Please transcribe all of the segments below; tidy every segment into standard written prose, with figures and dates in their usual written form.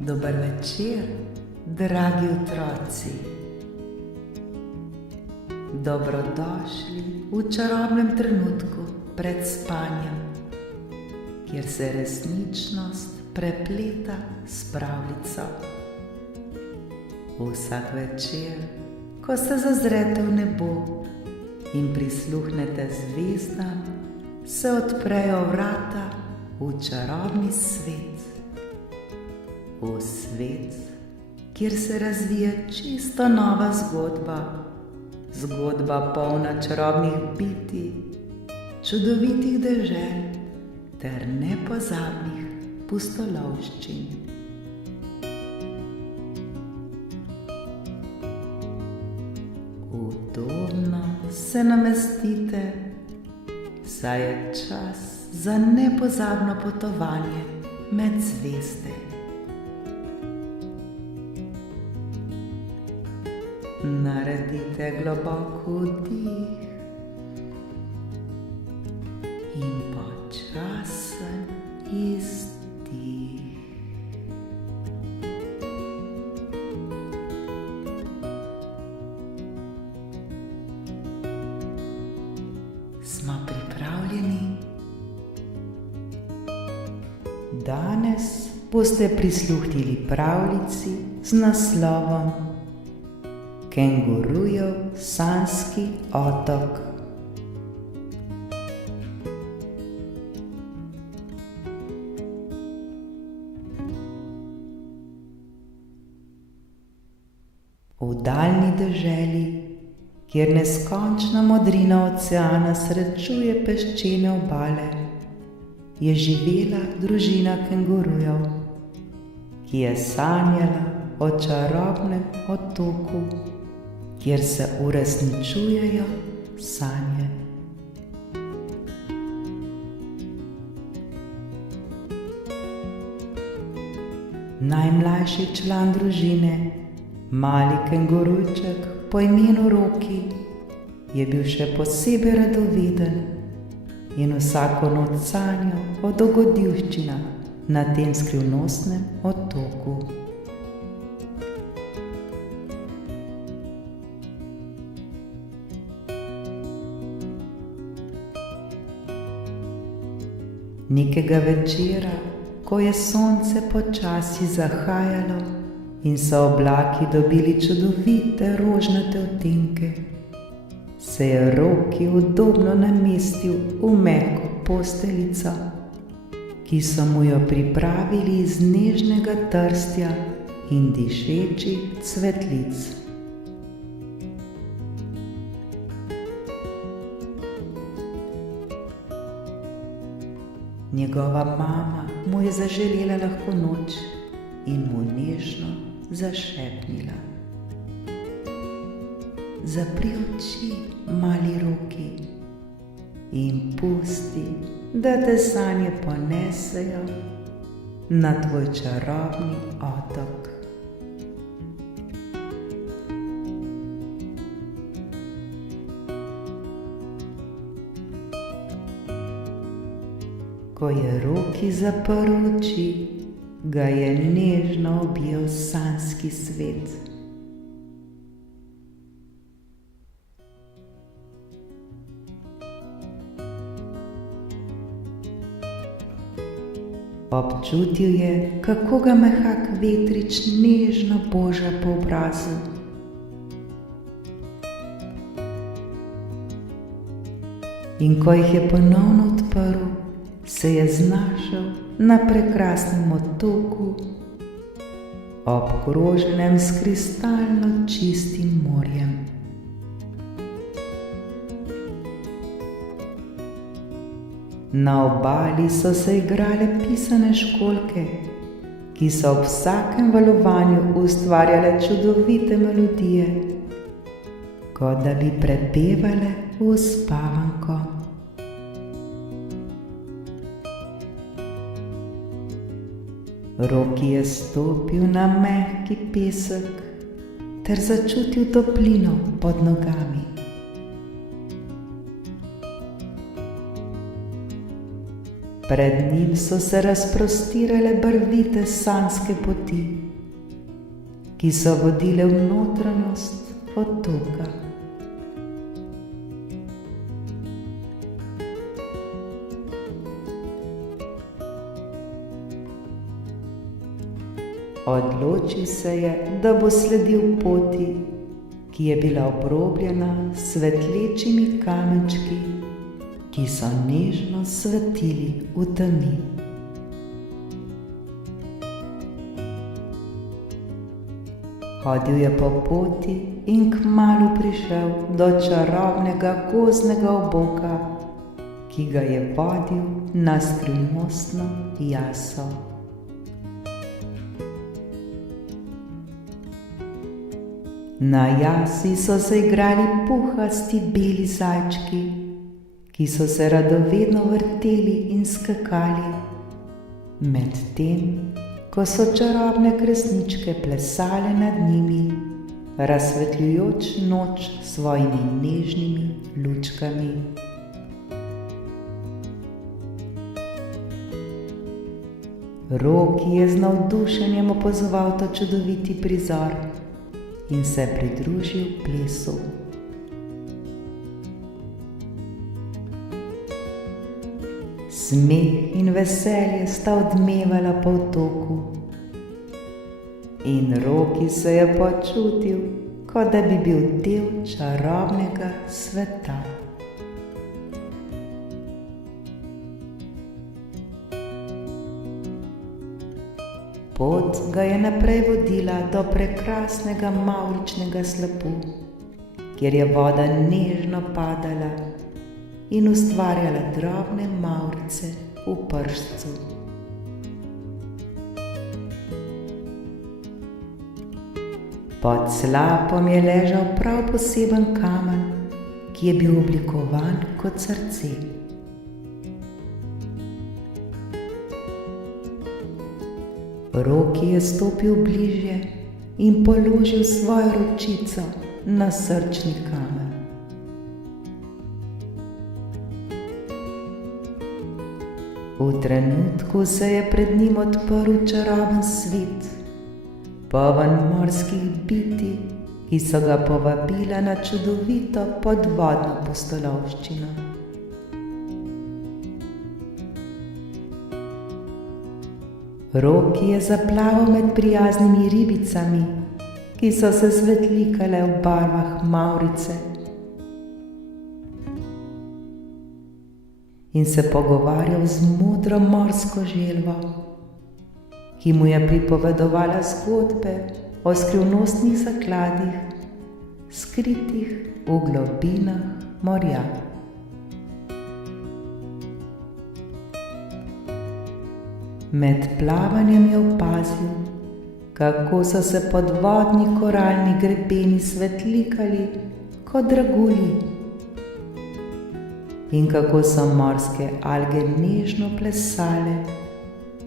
Dober večer, dragi otroci. Dobrodošli v čarobnem trenutku pred spanjem, kjer se resničnost prepleta s pravljico. Vsak večer, ko se zazrete v nebo in prisluhnete zvezdam, se odprejo vrata v čarobni svet. V svet, kjer se razvija čisto nova zgodba, zgodba polna čarobnih bitij, čudovitih dežel ter nepozabnih pustolovščin. Udobno se namestite, saj je čas za nepozabno potovanje med zvezde. Naredite globok vdih in počasen izdih. Smo pripravljeni? Danes boste prisluhnili pravljici z naslovom Kengurujev sanjski otok. V daljni deželi, kjer neskončna modrina oceana srečuje peščene obale, je živela družina kengurujev, ki je sanjala o čarobnem otoku, kjer se uresničujejo sanje. Najmlajši član družine, mali kengurujček po imenu Roki, je bil še posebej radoveden in vsako noč sanjal o dogodivščinah na tem skrivnostnem otoku. Nekega večera, ko je sonce počasi zahajalo in so oblaki dobili čudovite rožnate odtenke, se je Roki udobno namestil v mehko posteljico, ki so mu jo pripravili iz nežnega trstja in dišečih cvetlic. Njegova mama mu je zaželela lahko noč in mu nežno zašepnila: Zapri oči, mali Roki, in pusti, da te sanje ponesejo na tvoj čarobni otok. Ko je Roki zaprl oči, ga je nežno objel sanjski svet. Občutil je, kako ga mehak vetrič nežno boža po obrazu. In ko jih je ponovno odprl, se je znašel na prekrasnem otoku, obkroženem s kristalno čistim morjem. Na obali so se igrale pisane školjke, ki so ob vsakem valovanju ustvarjale čudovite melodije, kot da bi prepevale v uspavanko. Roki je stopil na mehki pesek ter začutil toplino pod nogami. Pred njim so se razprostirale barvite sanjske poti, ki so vodile v notranjost otoka. Odločil se je, da bo sledil poti, ki je bila obrobljena s svetlečimi kamenčki, ki so nežno svetili v temi. Hodil je po poti in kmalu prišel do čarobnega gozdnega oboka, ki ga je vodil na skrivnostno jaso. Na jasi so se igrali puhasti beli zajčki, ki so se radovedno vrteli in skakali, medtem ko so čarobne kresničke plesale nad njimi, razsvetljujoč noč s svojimi nežnimi lučkami. Roki je z navdušenjem opazoval ta čudoviti prizor in se pridružil plesu. Smeh in veselje sta odmevala po otoku in Roki se je počutil, kot da bi bil del čarobnega sveta. Pot ga je naprej vodila do prekrasnega mavričnega slapu, kjer je voda nežno padala in ustvarjala drobne mavrice v pršcu. Pod slapom je ležal prav poseben kamen, ki je bil oblikovan kot srce. Roki je stopil bližje in položil svojo ročico na srčni kamen. V trenutku se je pred njim odprl čaroben svet, poln morskih bitij, ki so ga povabila na čudovito podvodno pustolovščino. Roki je zaplaval med prijaznimi ribicami, ki so se svetlikale v barvah mavrice, in se pogovarjal z modro morsko želvo, ki mu je pripovedovala zgodbe o skrivnostnih zakladih, skritih v globinah morja. Med plavanjem je opazil, kako so se podvodni koralni grebeni svetlikali kot dragulji in kako so morske alge nežno plesale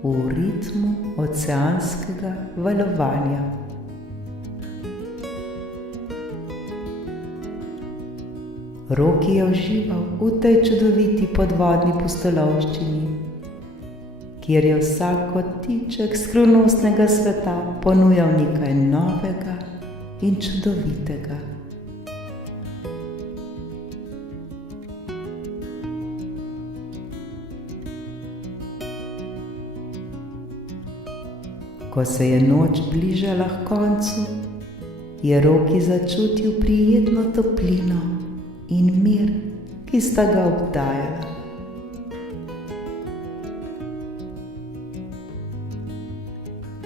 v ritmu oceanskega valovanja. Roki je užival v tej čudoviti podvodni pustolovščini, kjer je vsak kotiček skrivnostnega sveta ponujal nekaj novega in čudovitega. Ko se je noč bližala h koncu, je Roki začutil prijetno toplino in mir, ki sta ga obdajala.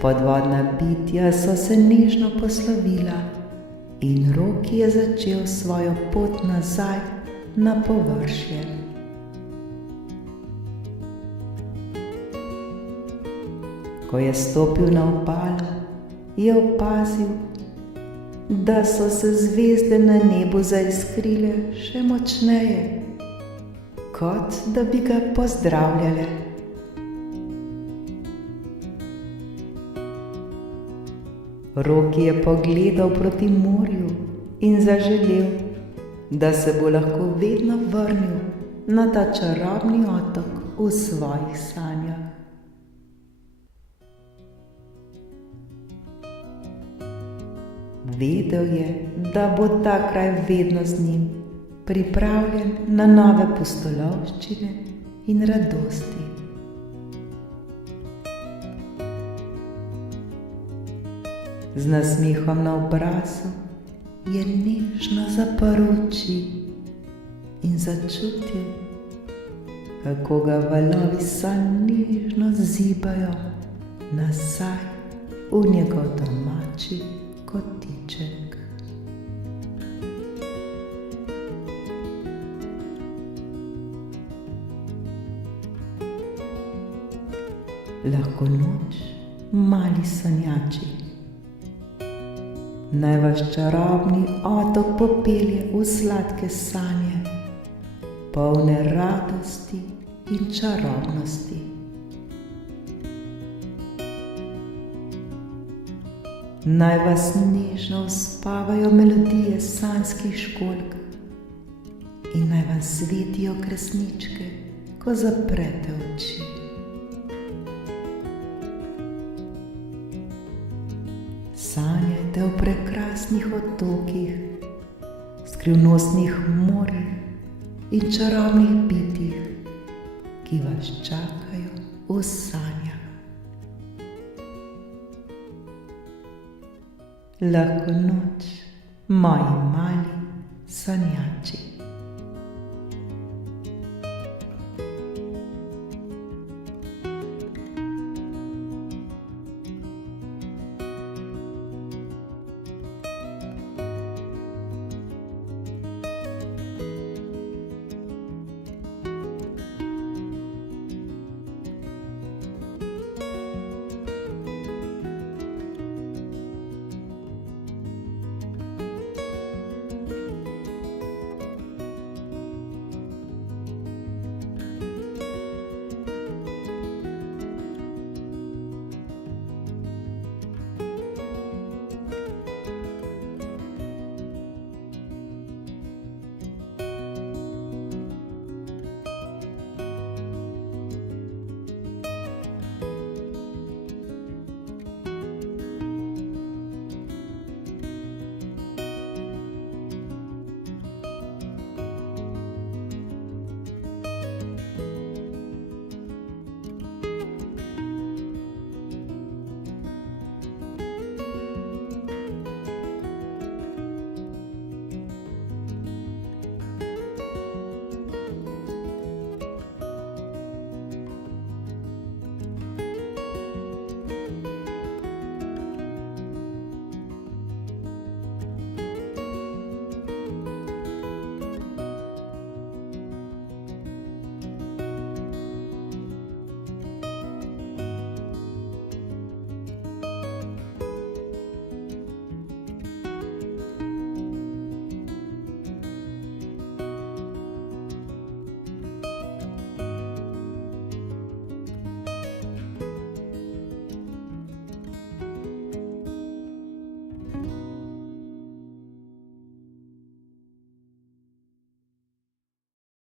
Podvodna bitja so se nežno poslovila in Roki je začel svojo pot nazaj na površje. Ko je stopil na obalo, je opazil, da so se zvezde na nebu zaiskrile še močneje, kot da bi ga pozdravljale. Roki je pogledal proti morju in zaželel, da se bo lahko vedno vrnil na ta čarobni otok, v svojih sanjah. Vedel je, da bo ta kraj vedno z njim, pripravljen na nove pustolovščine in radosti. Z nasmehom na obrazu je nežno zaprl oči in začutil, kako ga valovi sanj nežno zibajo nazaj v njegov domači kotiček. Lahko noč, mali sanjači, naj vas čarobni otok popelje v sladke sanje, polne radosti in čarobnosti. Naj vas nežno uspavajo melodije sanjskih školjk in naj vam svetijo kresničke, ko zaprete oči. Sanjajte o prekrasnih otokih, skrivnostnih morjih in čarobnih bitjih, ki vas čakajo v sanjah. Lahko noč, moji mali sanjači.